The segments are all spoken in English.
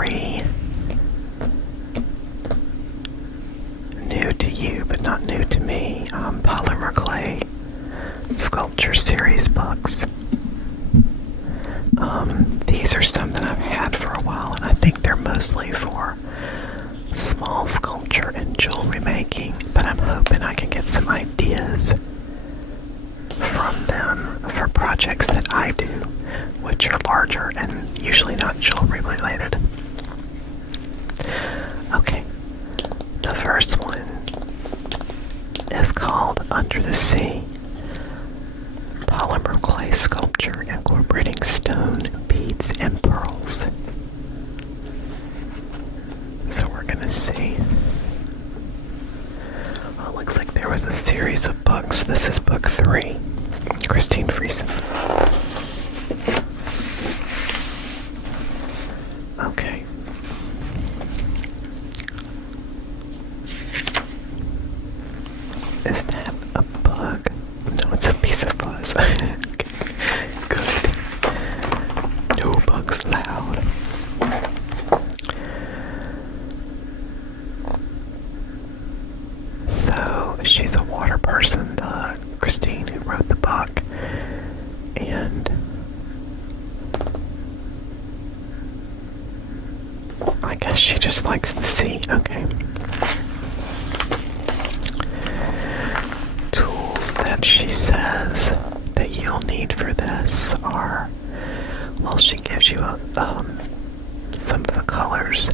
very new to you, but not new to me. Polymer clay sculpture series books. These are some that I've had for a while, and I think they're mostly for small sculpture and jewelry making, but I'm hoping I can get some ideas from them for projects that I do, which are larger and usually not jewelry related. Okay, the first one is called Under the Sea. Polymer clay sculpture incorporating stone, beads, and pearls. So we're going to see. Well, it looks like there was a series of books. This is book 3. Christine Friesen. Okay. Is that a bug? No, it's a piece of fuzz. Good. No bugs allowed. So, she's a water person, Christine, who wrote the book. And I guess she just likes the sea. Okay. Tools that she says that you'll need for this are, well, she gives you some of the colors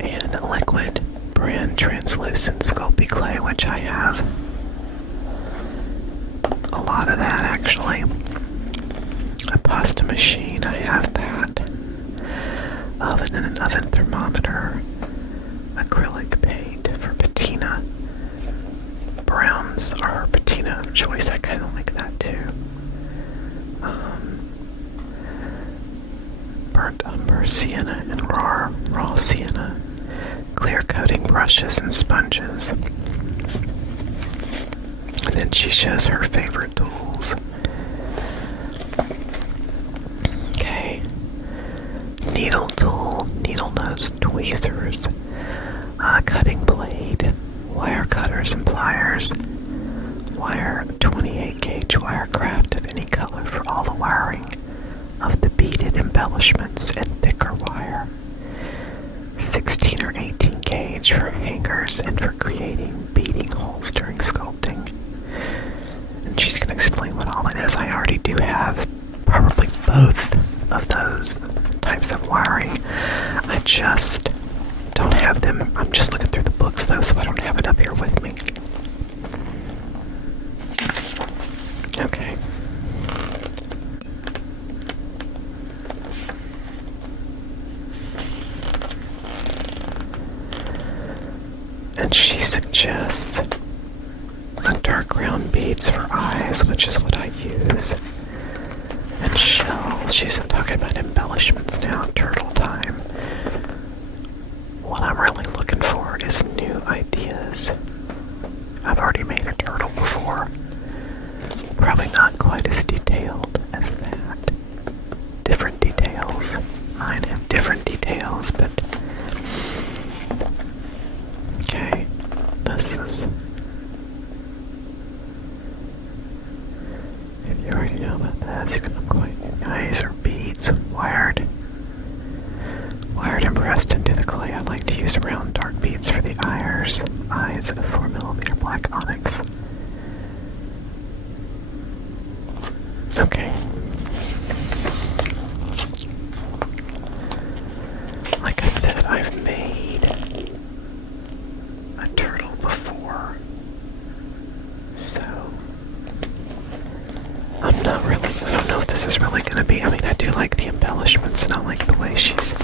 and a liquid brand translucent Sculpey clay, which I have a lot of that actually. A pasta machine, I have that. Oven and an oven thermometer. Acrylic paint for patina. Browns are her patina of choice. I kind of like that too. Burnt umber, sienna, and raw sienna. Clear coating brushes and sponges. And then she shows her favorite tools. Okay. Needle tool, needle nose tweezers, cutting blade, wire cutters and pliers, wire 28 gauge wire craft of any color for all the wiring of the beaded embellishments and thicker wire, 16 or 18 gauge for hangers and for creating beading holes during sculpting. And she's going to explain what all it is. I already do have probably both of those types of wiring. I just don't have them. I'm just looking through the books though, so I don't have it up here with me. Okay. And she suggests dark round beads for eyes, which is what I use. And shells. She's talking about embellishments now, turtle time. What I'm really looking for is new ideas. I've already made a turtle before. Probably not quite as detailed as that. Different details. Mine have different details, but okay. This is, if you already know about this, you can look quite nice. Or beads, wired and pressed into the clay. I like to use round dark beads for the eyes of 4mm black onyx. Okay. Like I said, I've made a turtle before, so I don't know if this is really going to be, I mean, I do like the embellishments and I like the way she's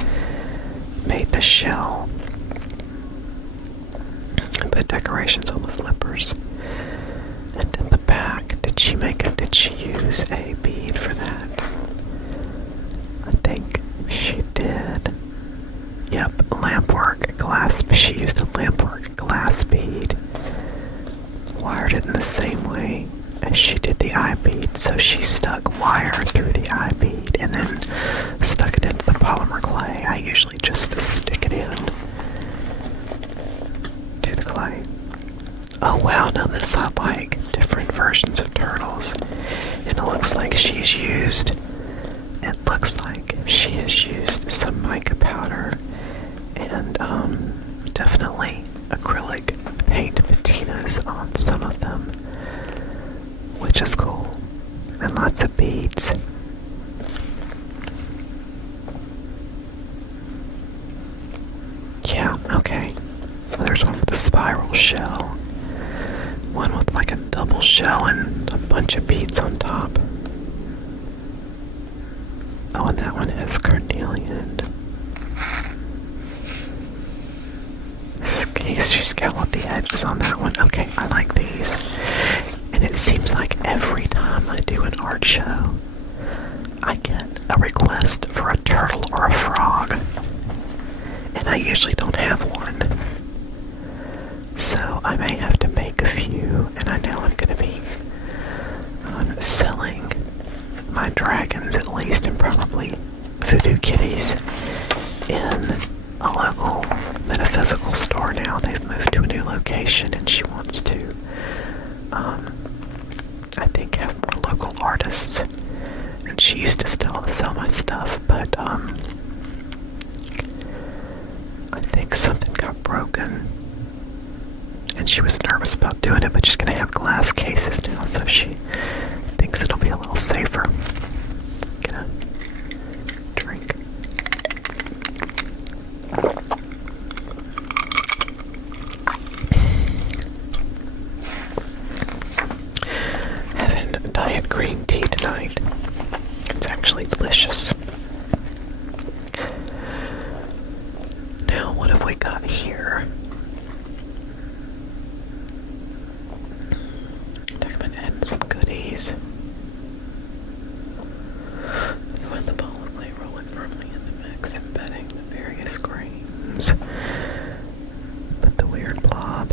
made the shell and put decorations on the flippers. And in the back, did she use a bead for that? I think she did. Yep, lampwork glass. She used a lampwork glass bead. Wired it in the same way as she did the eye bead. So she stuck wire through the eye bead and then stuck it into the polymer clay. I usually just Now this I like, different versions of turtles. And it looks like she has used some mica powder and definitely acrylic paint patinas on some of them, which is cool. And lots of beads. Yeah, okay. There's one with a spiral shell. One with like a double shell and a bunch of beads on top. Oh, and that one has carnelian. She scalloped the edges on that one. Okay, I like these. And it seems like every time I do an art show, I get a request for a turtle or a frog. And I usually don't have one. So I may have to make a few, and I know I'm going to be selling my dragons at least, and probably voodoo kitties in a local metaphysical store now. They've moved to a new location, and she wants to, I think, have more local artists. And she used to still sell my stuff, but I think something got broken. And she was nervous about doing it, but she's going to have glass cases now, so she thinks it'll be a little safer. Get a drink. Having diet green tea tonight. It's actually delicious. Now, what have we got here? Some goodies. When the polymer rolling firmly in the mix, embedding the various grains. Put the weird blob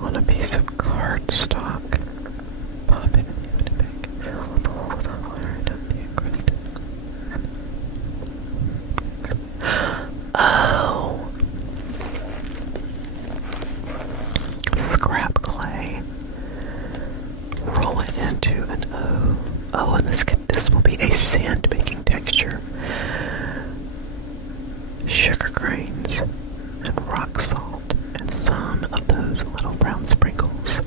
on a piece of cardstock. Pop it in the oven bake. Fill the bowl with hot water and dump the encrusted. Oh! Scrap clay. Roll it into an O. Oh, and this will be a sand making texture. Sugar grains and rock salt and some of those little brown sprinkles.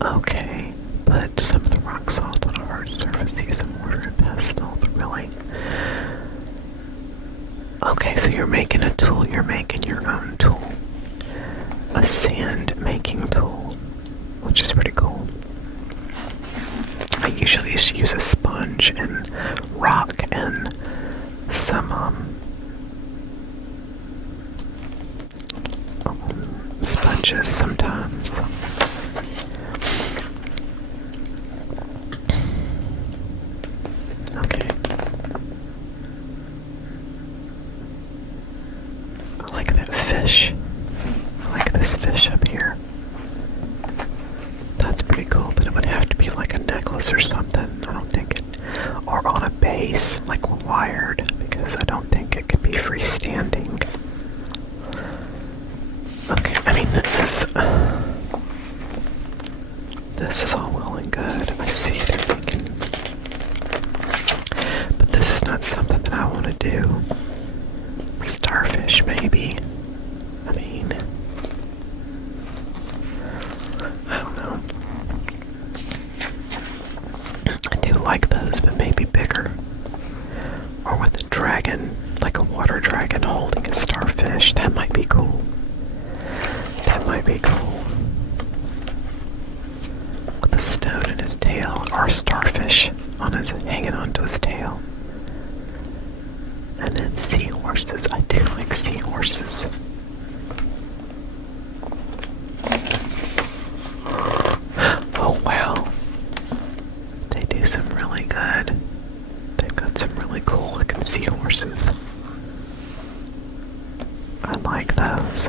Okay, put some of the rock salt on a hard surface. Use a mortar and pestle. Really? Okay, so you're making a tool. You're making your own tool. A sand making tool, which is pretty cool. I usually just use a sponge and rock and some sponges sometimes. Okay. I like that fish. I like this fish up here. That's pretty cool, but it would have to be like a necklace or something. I don't think it, or on a base, like wired, because I don't think it could be freestanding. Okay, I mean, this is all well and good. I see they're making, but this is not something that I want to do. Starfish, maybe. I mean, I don't know. I do like those, but maybe bigger. Or with a dragon, like a water dragon holding a starfish. That might be cool. That might be cool. With a stone in his tail, or a starfish hanging onto his tail. And then seahorses. I do like seahorses. Oh wow. They do some really good. They've got some really cool looking seahorses. I like those.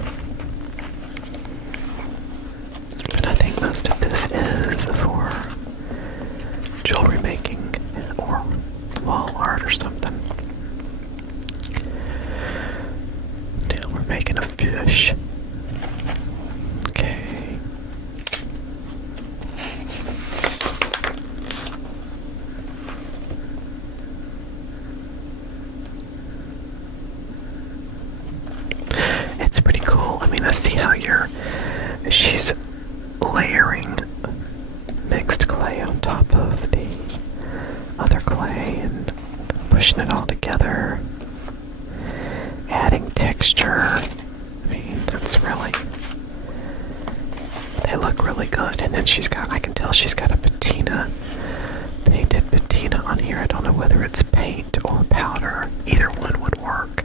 But I think most of this is for jewelry making or wall art or something. Now we're making patina. See how she's layering mixed clay on top of the other clay and pushing it all together, adding texture. I mean, that's really, they look really good. And then I can tell she's got a patina, painted patina on here. I don't know whether it's paint or powder. Either one would work.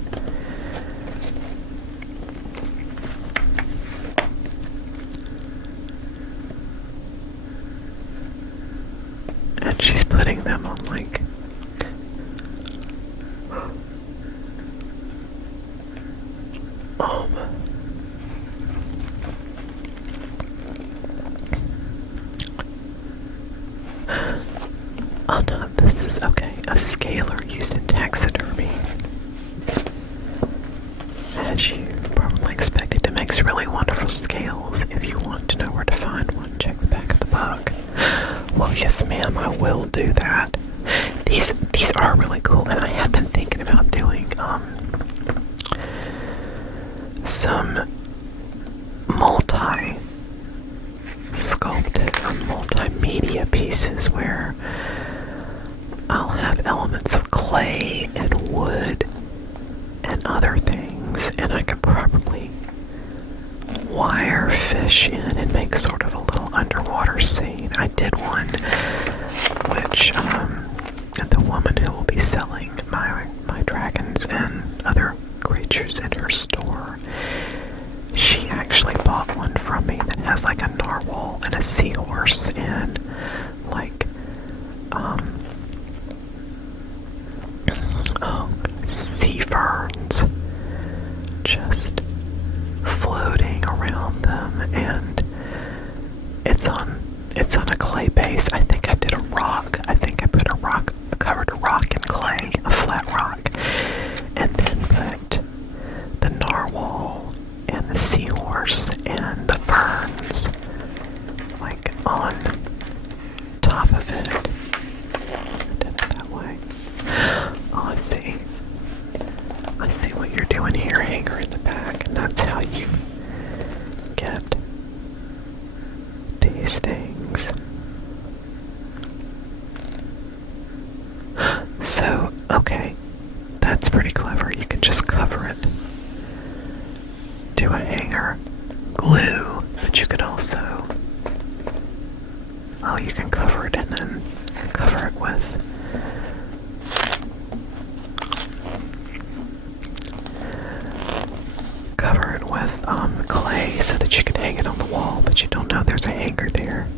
And she's putting them on like oh no, this is okay. A scaler used in taxidermy. As you probably expected, it makes really wonderful scales. If you want to know where to find one, check the back of the book. Well, yes, ma'am, I will do that. These are really cool, and I have been thinking about doing some multi-sculpted or multimedia pieces where I'll have elements of clay and wood and other things, and I could probably wire fish in and make sort of a little underwater scene. I did one which the woman who will be selling my dragons and other creatures in her store, she actually bought one from me that has like a narwhal and a seahorse and like sea ferns just floating around them, and it's on a clay base. I think I did a rock. I think I covered a rock in clay, a flat rock, and then put the narwhal and the seahorse and the ferns like on top of it. I did it that way. Oh, I see. I see what you're doing here, hanger in the back, and that's how you get these things. So, okay, that's pretty clever. You can just cover it. Do a hanger, glue, but you could also, you can cover it and then cover it with clay so that you can hang it on the wall, but you don't know there's a hanger there.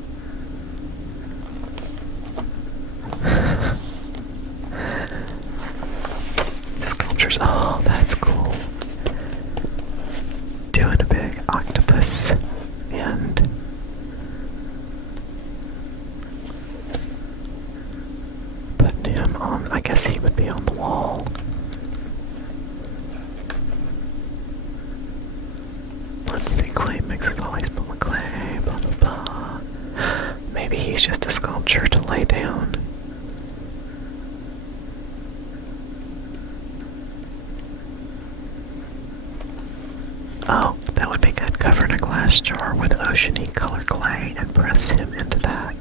Sculptures, oh, that's cool. Doing a big octopus and putting him on, I guess he would be on the wall. Let's see, clay mixes always full of clay, blah blah blah. Maybe he's just a sculpture to lay down. Oh, that would be good. Cover in a glass jar with oceany color clay and press him into that.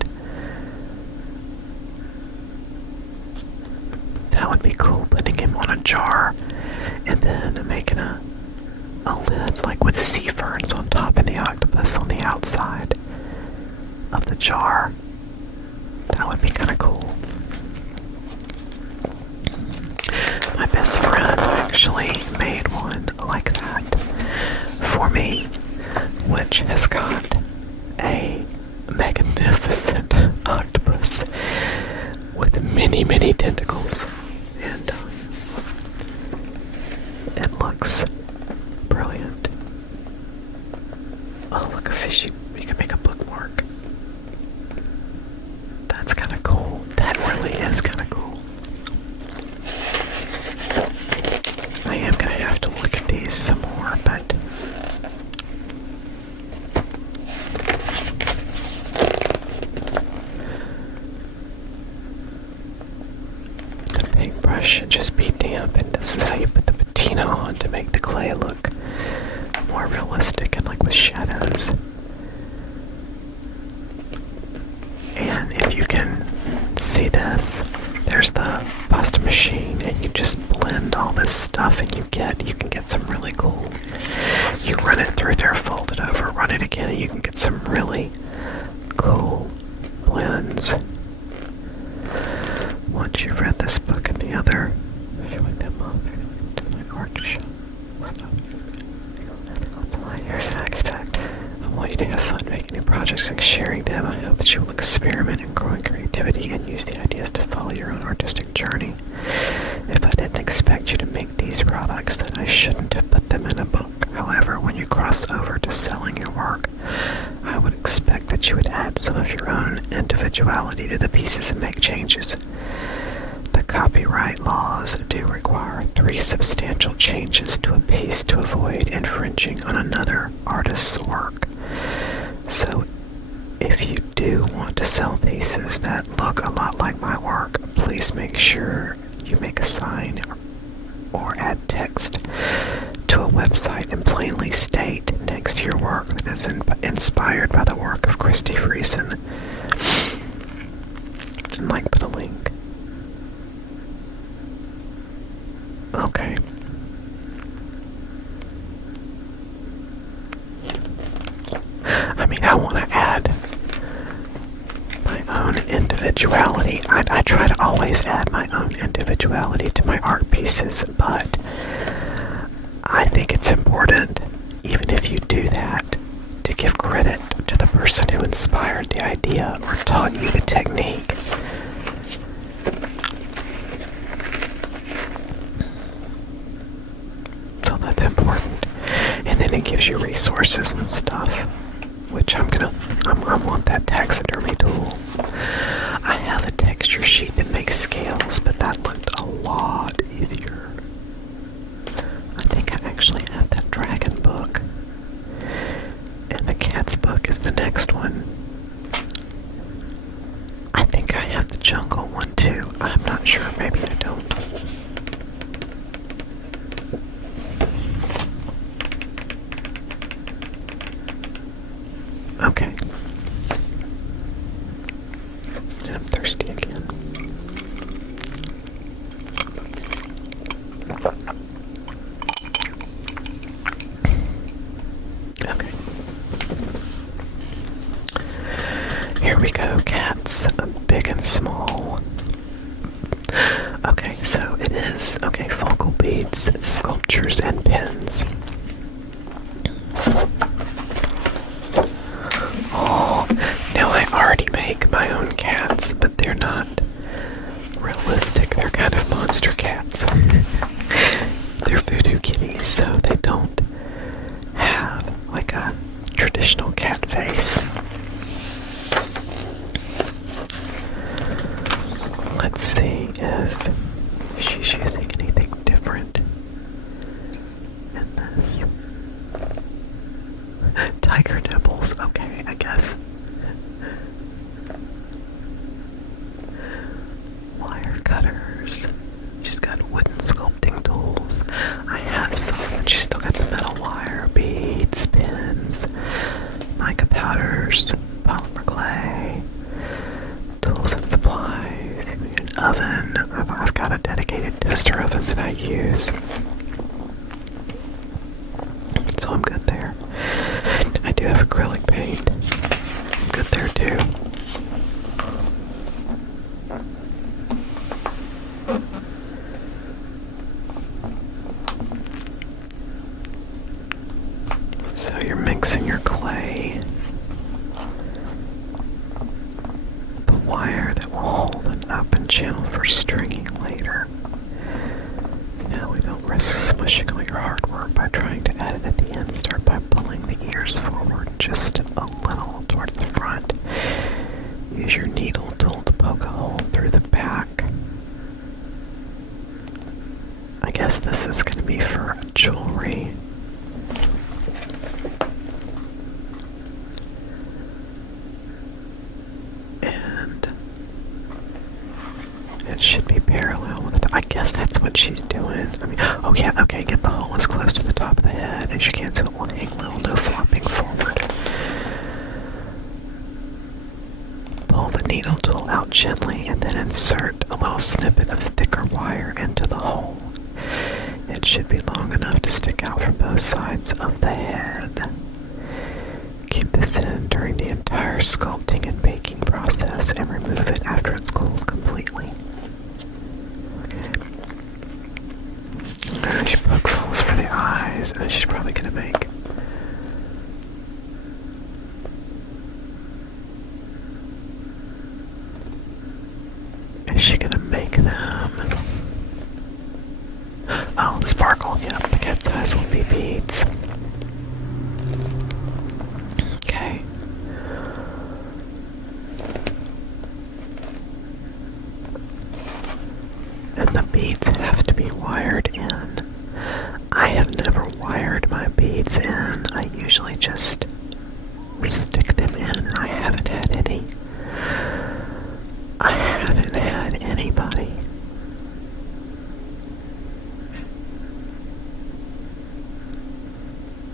That would be cool, putting him on a jar and then making a lid like with sea ferns on top and the octopus on the outside of the jar. That would be kind of cool. My best friend actually made one like that for me, which has got a magnificent octopus with many, many tentacles, and it looks brilliant. Oh, look, a fish. You can make a bookmark. That's kind of cool. That really is kind of cool. I am going to have to look at these some more, but the paintbrush should just be damp, and this is how you put the patina on to make the clay look more realistic. realistic and like with shadows. And if you can see this, there's the pasta machine, and you just blend all this stuff and you can get some really cool. You run it through there, fold it over, run it again, and you can get some really cool blends. Once you've read this book and the other, showing them off to my art show. Here's what I expect. I want you to have fun making new projects and sharing them. I hope that you will experiment in growing creativity and use the ideas to follow your own artistic journey. If I didn't expect you to make these products, then I shouldn't have put them in a book. However, when you cross over to selling your work, I would expect that you would add some of your own individuality to the pieces and make changes. The copyright laws do require 3 substantial changes to a piece to avoid infringing on another artist's work. So, if you do want to sell pieces that look a lot like my work, please make sure you make a sign or add text to a website and plainly state next to your work that is inspired by the work of Christy Friesen. And put a link. Okay. I mean, I want to add my own individuality. I try to always add my own individuality to my art pieces, but I think it's important, even if you do that, to give credit to the person who inspired the idea or taught you the technique. So that's important. And then it gives you resources and stuff, which I want that taxidermy tool. I have a texture sheet that makes scales, but that looked a lot easier. I think I actually have that dragon book. And the cat's book is the next one. I think I have the jungle one too. I'm not sure. Maybe I don't. Okay. And I'm thirsty again. Okay. Here we go, cats, big and small. Okay, so it is, focal beads, sculptures, and pins. Oh, now I already make my own cats, but they're not realistic. They're kind of monster cats. They're voodoo kitties, so they don't have like a traditional cat face. Let's see if she's using anything different in this. Tiger nipples, okay, I guess. Wire cutters. She's got wooden sculpting tools. I have some, and she's still got the metal wire, beads, pins, mica powders, polymer clay, tools and supplies, an oven. I've got a dedicated toaster oven that I use. So I'm good there. I do have acrylic paint. I'm good there too. So you're mixing your clay, the wire that will hold an open channel for stringing later. Now we don't risk smushing all your hard work by trying to add it at the end. Start by pulling the ears forward just a little towards the front. Use your needle tool to poke a hole through the back. I guess this is going to be for jewelry. And it should be parallel with it. I guess that's what she's doing. I mean, oh yeah, okay, get the hole as close to the top of the head as raise your hand so it will hang low, no flopping forward. Pull the needle tool out gently and then insert a little snippet of thicker wire into the hole. It should be long enough to stick out from both sides of the head. Keep this in during the entire sculpting and baking process and remove it after it's cooled completely. Okay. She pokes holes for the eyes, and she's probably going to make. Is she going to make them? Oh, sparkle. Yeah, the cat's eyes will be beads. Okay. And the beads have to be wired in. I have never wired my beads in. I usually just stick them in. I haven't had anybody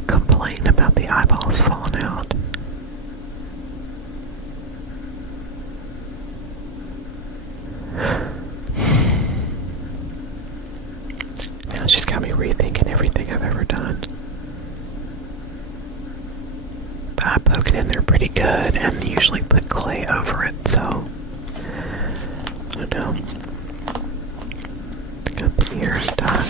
complain about the eyeballs falling out. Now she's got me rethinking everything I've ever done. I poke it in there pretty good and usually put clay over it, so I don't know. Got the ears done.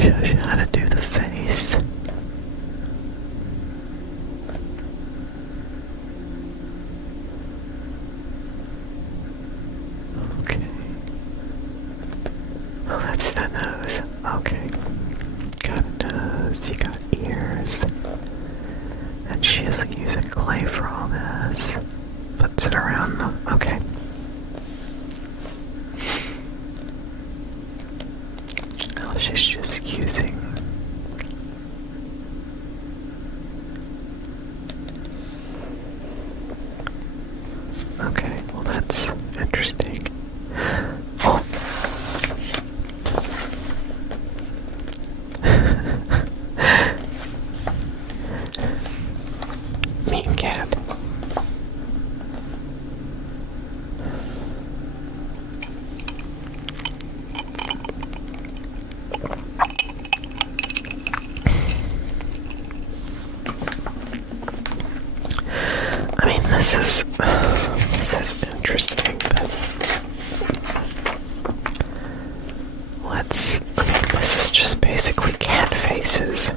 Shows you how to do the face. Okay. Oh, that's the nose. Okay. Got a nose, you got ears. And she is using clay for all this. Puts it around the... Okay. Oh, she's just using... Okay, well that's interesting. Oh! Mean cat. I mean, this is interesting, but this is just basically cat faces.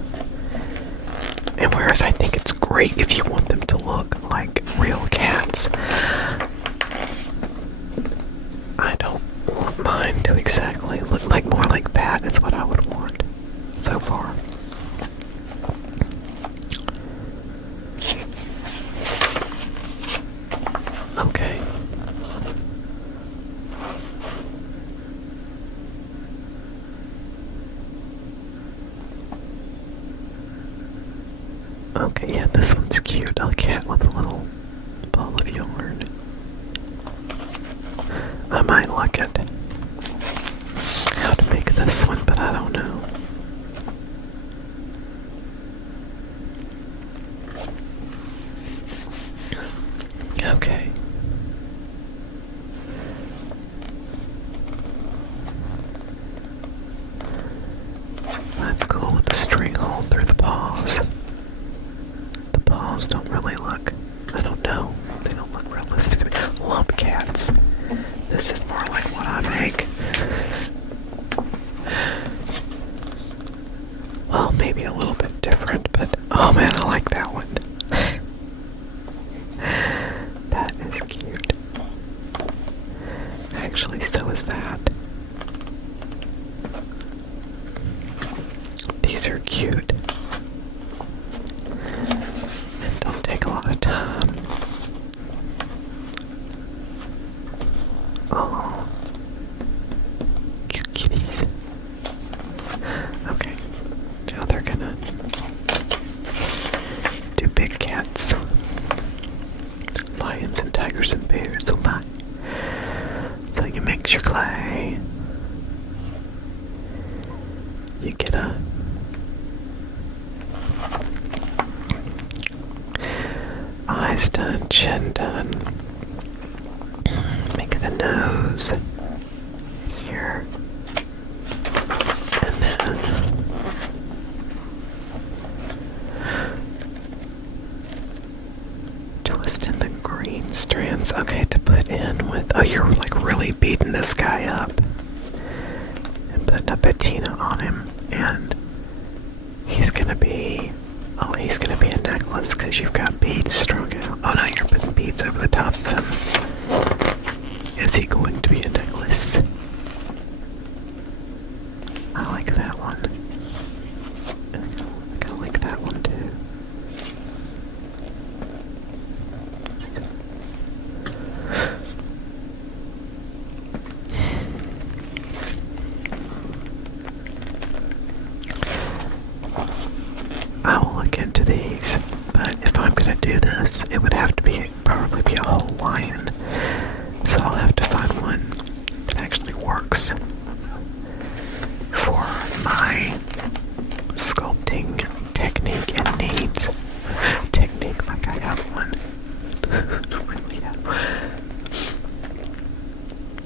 And whereas I think it's great if you want them to look like real cats, I don't want mine to exactly look like more like that. Is what I would want so far. Okay. Okay, yeah, this one's cute. A cat with a little ball of yarn. I might look at how to make this one, but I don't know. Okay. That's cool with the string hole through the paws. The paws don't really look, I don't know, they don't look realistic to me. Lump cats. This is more like what I make. Well, maybe a little bit different, but oh man, I like that one. That is cute. Actually, so is that. These are cute. And don't take a lot of time. Oh. Cute kitties. Okay. Now they're gonna do big cats. Lions and tigers and bears. Oh my. So you mix your clay. You get a eyes done, chin done. Make the nose here. And then twist in the green strands. Okay, to put in with, oh, you're like really beating this guy up. And putting a patina on him. And he's gonna be a necklace because you've got beads strung out. Oh no, you're putting beads over the top of him. Is he going to be a necklace? I like that one. I like that one too. I will look into these, but if I'm gonna do this, it would have to be probably be a whole lion. So I'll have to find one that actually works for my sculpting technique and needs. Technique, like I have one.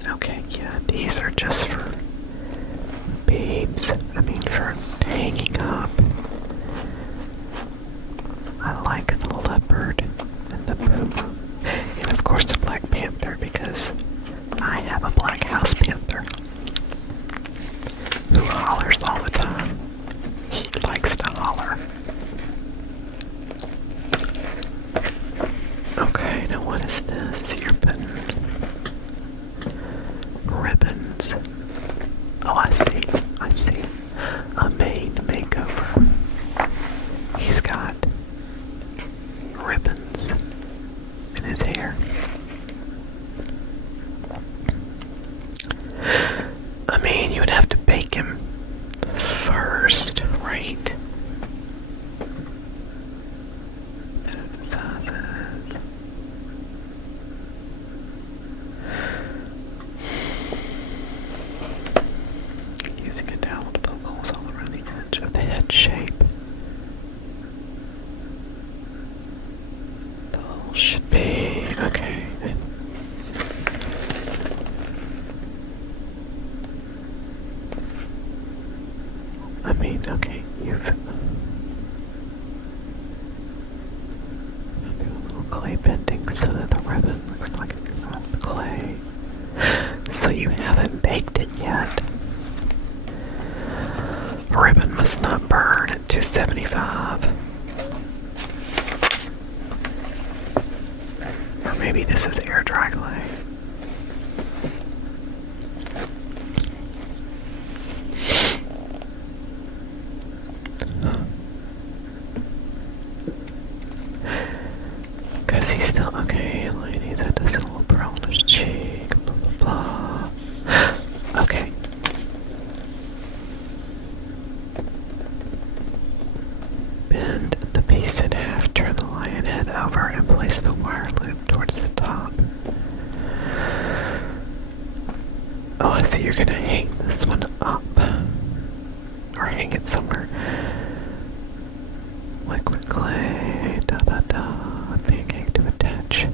Okay, yeah, these are just for beads. I mean, for hanging up. I like the leopard and the puma. And of course the black panther, because I have a black house panther who hollers all the time. He likes to holler. Okay, now what is this? You're putting ribbons. Oh, I see. A mane makeover. He's got ribbons in his hair. I mean, you would have to bake him first, right? Using a towel to poke holes all around the edge of the head shape. The hole should be okay. I mean, okay, you've do a little clay bending so that the ribbon looks like it comes off the clay. So you haven't baked it yet. Ribbon must not burn at 275. Or maybe this is air dry clay. Because he's still, okay, lady, that does a little pearl on his cheek, blah, blah, blah. Okay. Bend the piece in half, turn the lion head over, and place the wire loop towards the top. Oh, I see you're gonna hang this one up. Or hang it somewhere. Liquid clay, pancake to attach.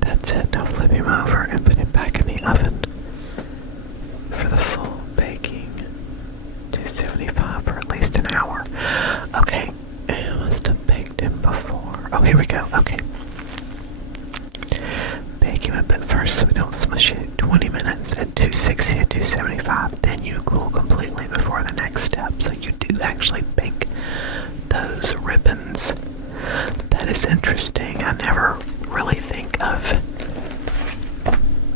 That's it. Now flip him over and put it back in the oven for the full baking. 275 for at least an hour. Okay, I must have baked him before. Oh, here we go. Okay. Bake him a bit first so we don't smush it. 20 minutes at 260 to 275. Then you cool completely before the next step. So you do actually bake those ribbons. That is interesting. I never really think of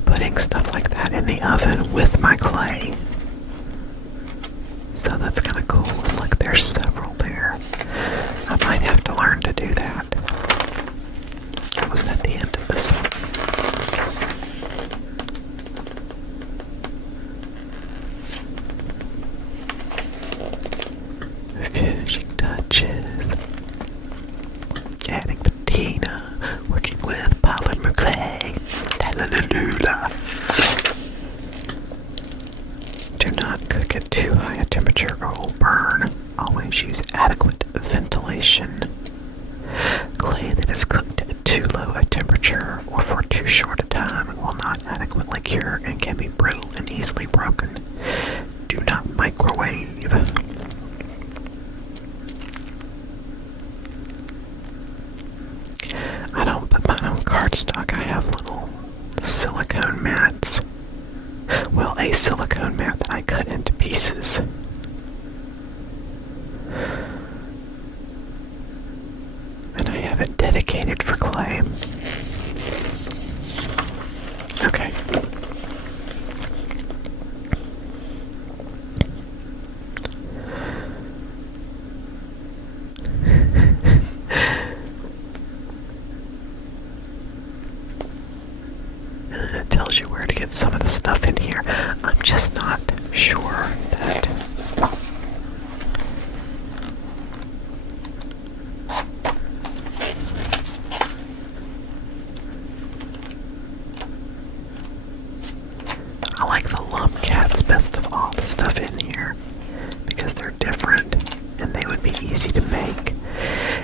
putting stuff like that in the oven with my clay. So that's kind of cool. And look, there's several there. I might have to learn to do that. Was that the end of this one? Finishing touches. Adding patina. Working with polymer clay. Do not cook at too high a temperature or insecure and can be brittle and easily broken. Do not microwave. I don't put mine on cardstock. I have little silicone mats. Well, a silicone mat that I cut into pieces. And I have it dedicated for clay. Okay. And it tells you where to get some of the stuff in here. I'm just not sure that I like the lump cats best of all the stuff in here because they're different and they would be easy to make,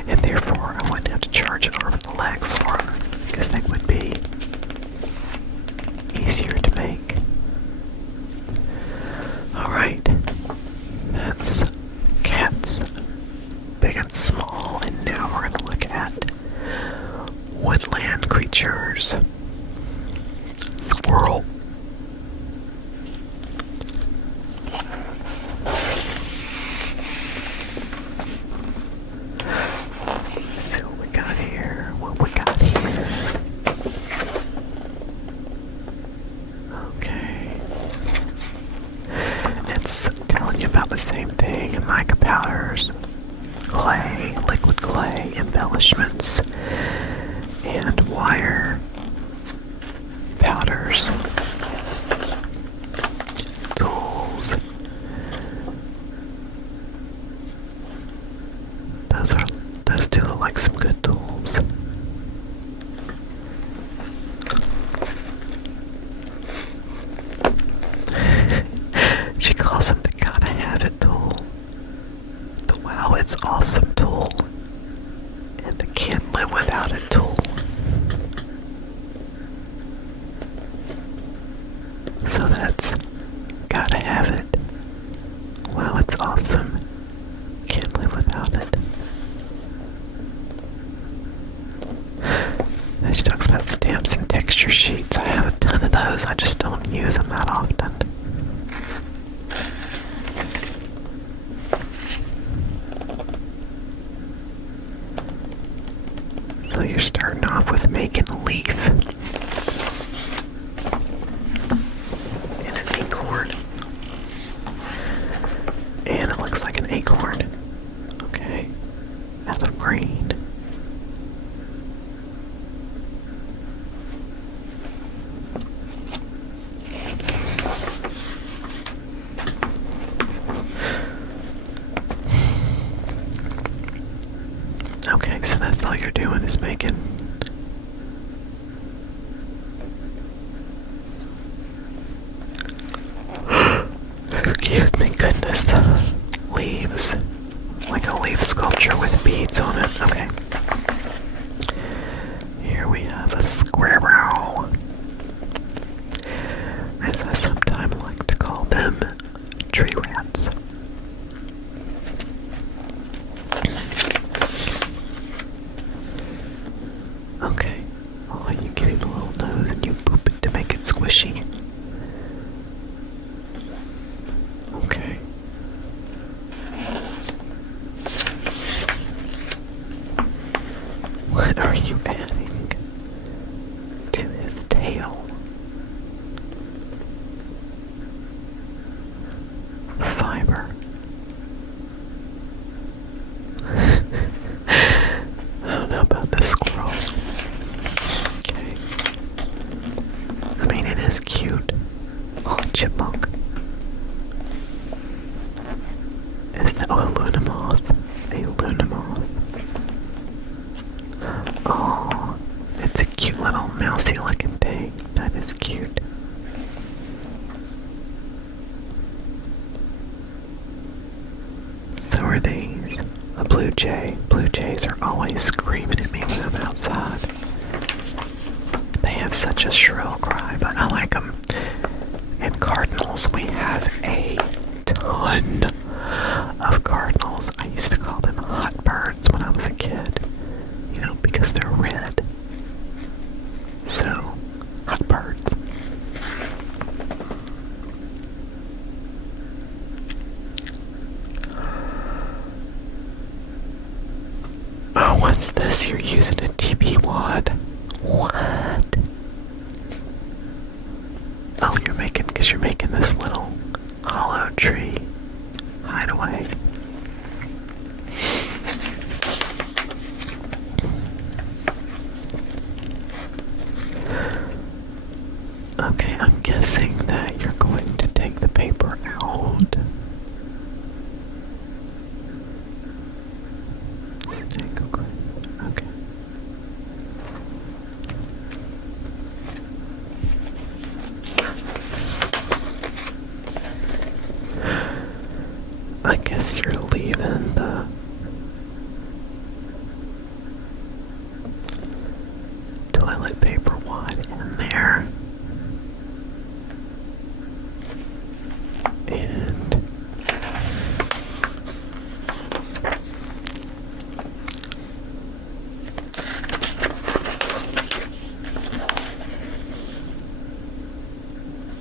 and therefore I wouldn't have to charge an arm and a leg for them because they would be easier to make. Alright, that's cats, big and small, and now we're going to look at woodland creatures. Squirrel. Let's see what we got here. Okay. It's telling you about the same thing. Mica powders, clay, liquid clay, embellishments, and wire powders, tools. Those do look like some good tools. She calls them the gotta have it tool, the wow it's awesome tool, and the can't live without it tool. So that's gotta have it. Wow, it's awesome. Can't live without it. Then she talks about stamps and texture sheets. I have a ton of those. I just don't use them that often. So you're starting off with making a leaf. And an acorn. And it looks like an acorn. Okay. Out of green. Okay, so that's all you're doing is making excuse me, goodness, leaves, like a leaf sculpture with beads on it. Okay, here we have a squirrel, as I sometimes like to call them, tree rats. Okay. Oh, you give him a little nose and you boop it to make it squishy. Okay. What are you adding to his tail? Fiber. I don't know about this squirrel. Okay. I mean, it is cute. Oh, chipmunk. Is that a Luna moth? A Luna moth. Oh, it's a cute little mousy looking thing. That is cute. So are these. A blue jay. Blue jays are always screaming at me when I'm outside. They have such a shrill cry, but I like them. is this? You're using a TP wad. What? Oh, because you're making this little hollow tree hideaway. Okay, I'm guessing that you're going to take the paper out. Okay. I guess you're leaving the toilet paper wad in there. And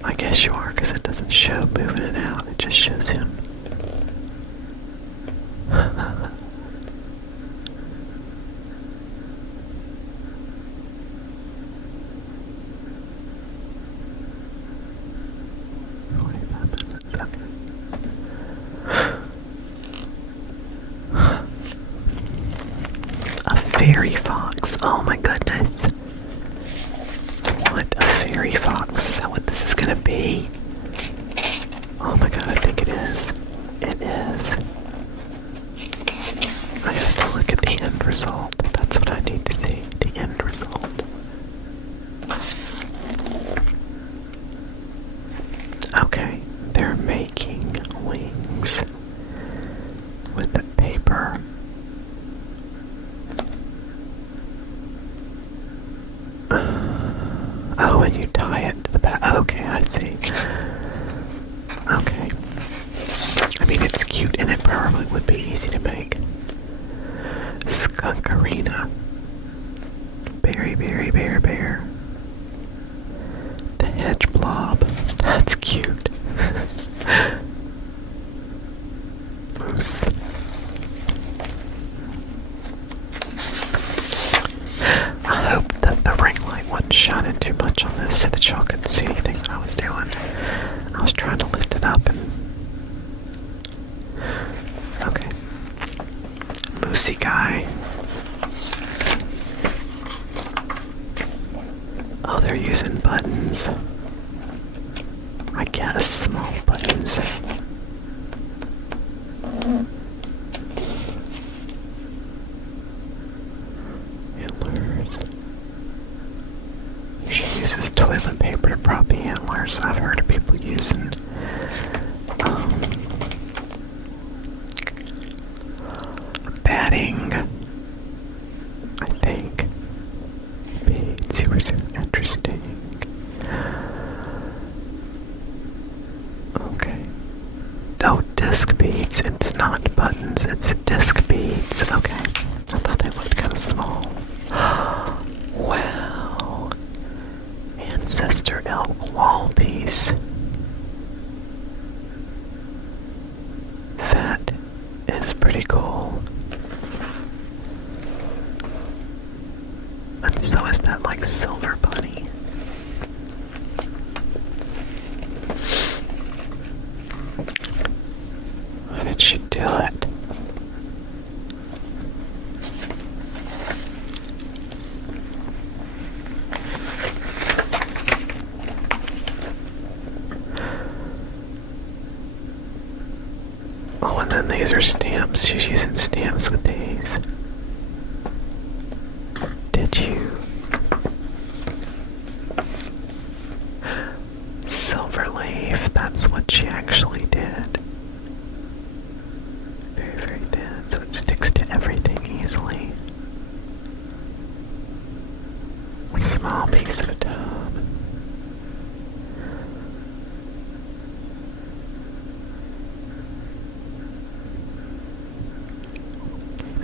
I guess you are, because it doesn't show moving it out, it just shows him. A fairy fox. Oh my goodness. What? A fairy fox? Is that what this is gonna be? Oh my god, I think it is. It is. I have to look at the end result. That's what I need to see. The end result. Okay, they're making wings with the paper. Oh, and you tie it to the back. Okay, I see. Okay. I mean, it's cute, and it probably would be easy to make. Skunkarina. Berry, berry, bear, bear. The hedge blob. That's cute. Moose. I hope that the ring light wasn't shining too much on this so that y'all couldn't see anything that I was doing. I was trying to lift it up and... Okay. Moosey guy. Oh, they're using buttons. I guess small buttons. Antlers. She uses toilet paper to prop the antlers. I've heard of people using batting. I think. Beads. Super interesting. Okay. Oh, disc beads. It's not buttons, it's disc beads. Okay. I thought they looked kind of small. Wow. Ancestor elk wall piece. That is pretty cool. And so is that like silver bunny. How did she do it? Oh, and then these are stamps. She's using stamps with these. Did you? Silver leaf. That's what she actually did. Very, very thin, so it sticks to everything easily. A small piece of a tub.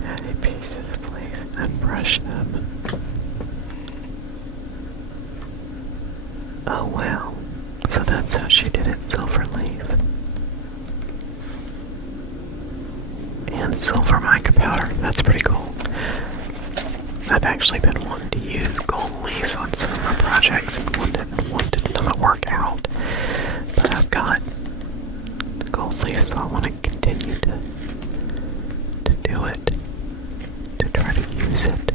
Add pieces of leaf and brush them. Oh wow. So that's how she did it, silver leaf. And silver mica powder. That's pretty cool. I've actually been wanting to use gold leaf on some of my projects, and one did not work out. But I've got the gold leaf, so I want to continue to do it, to try to use it.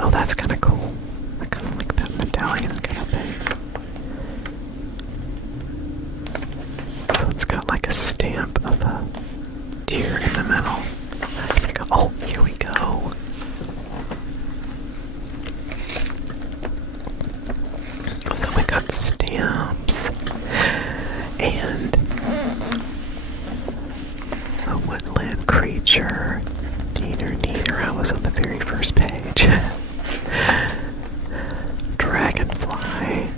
Oh, that's kind of cool. I kind of like that medallion kind of thing. So it's got like a stamp of a deer in the middle. Oh, here we go. So we got stamps and a woodland creature. Neater. I was on the very first page. Dragonfly.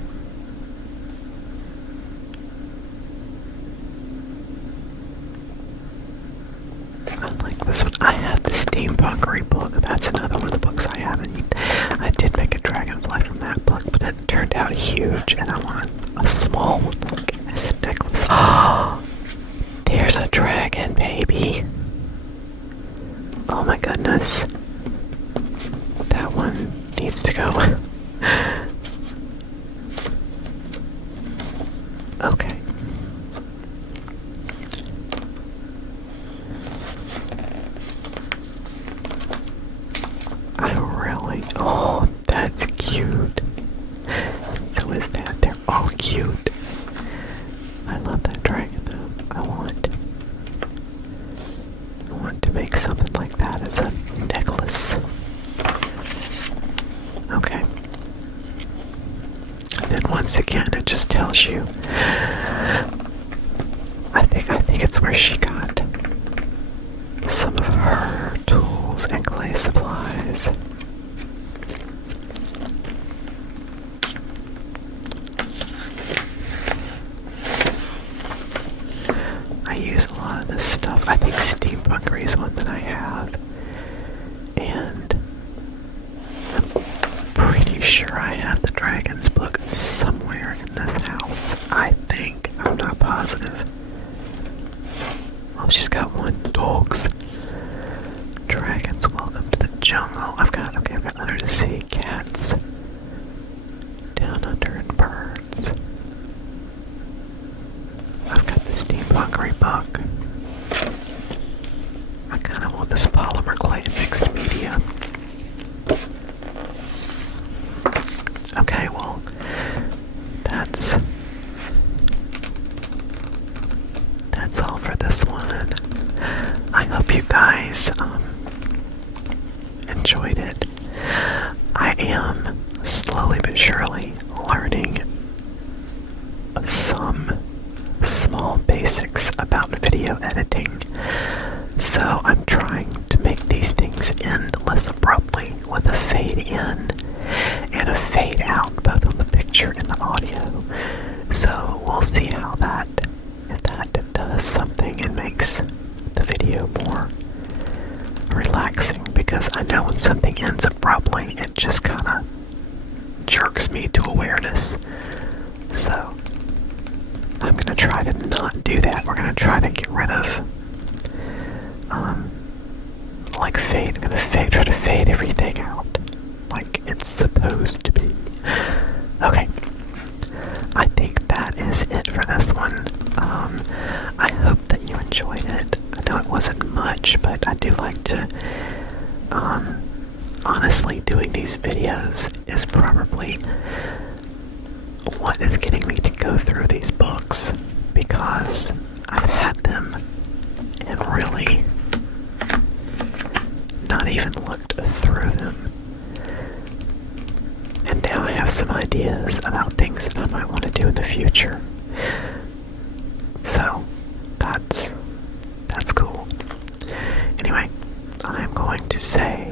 I like this one. I have the steampunkery book. That's another one of the books I have. And I did make a dragonfly from that book, but it turned out huge, and I want a small one. Look, it's a necklace. Oh, there's a dragon, baby. Oh my goodness. That one needs to go. Okay. Oh, that's cute. So is that. They're all cute. I love that dragon though. I want to make something like that as a necklace. Okay. And then once again it just tells you. I think it's where she got some of her tools and clay supplies. I use a lot of this stuff. I think steampunkery is one that I have. And I'm pretty sure I have the Dragon's book somewhere in this house. I think. I'm not positive. Oh, she's got one. Dogs. Dragons, welcome to the jungle. I've got under the sea, cats. Down under, and birds. I've got the steampunkery book. I kind of want this polymer clay mixed media. Okay, well, that's all for this one. I hope you guys enjoyed it. I am slowly but surely learning some small basics about video editing. So I'm trying to make these things end less abruptly with a fade in and a fade out both on the picture and the audio. So we'll see how if that does something and makes the video more relaxing, because I know when something ends abruptly it just kind of jerks me to awareness. So I'm going to try to not do that. We're going to try to get rid of fade. I'm going to try to fade everything out like it's supposed to be. Okay. I think that is it for this one. I hope that you enjoyed it. I know it wasn't much, but I do like to, honestly, doing these videos is probably what is getting me to go through these books, because I've had them and really not even looked through them. And now I have some ideas about things that I might want to do in the future. So, that's cool. Anyway, I'm going to say